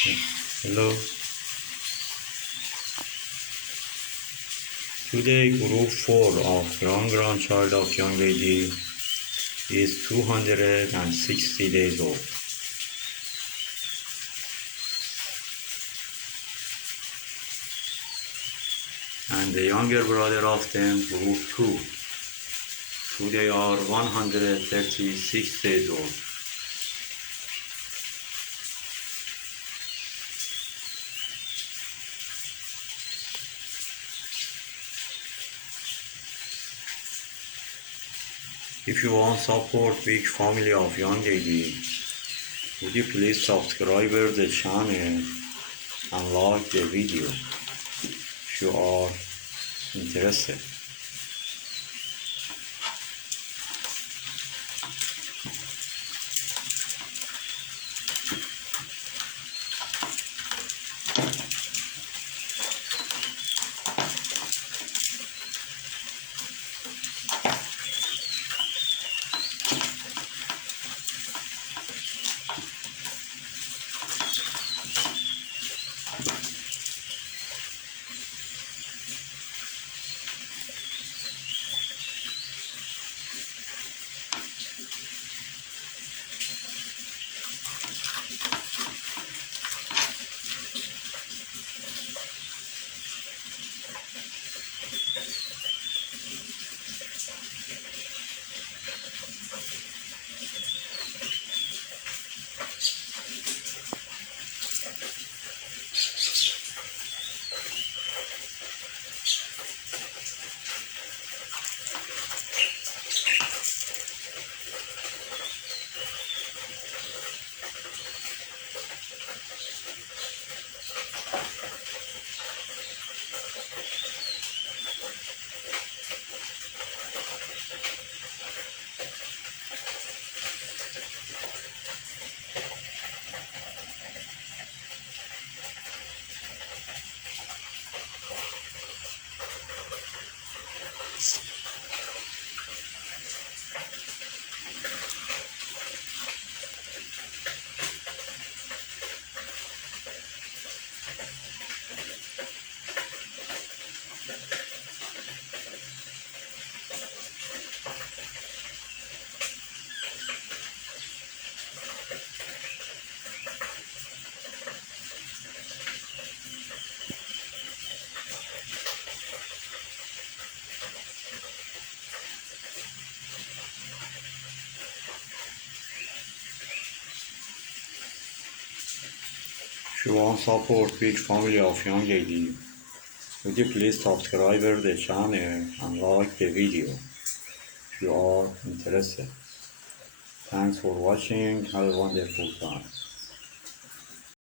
Hello. Today, group 4 of grandchild of young lady is 260 days old. And the younger brother of them, group 2. Today are 136 days old. If you want support big family of young lady, would you please subscribe the channel and like the video if you are interested. If you want support big family of young lady, would you please subscribe the channel and like the video if you are interested. Thanks for watching. Have a wonderful time.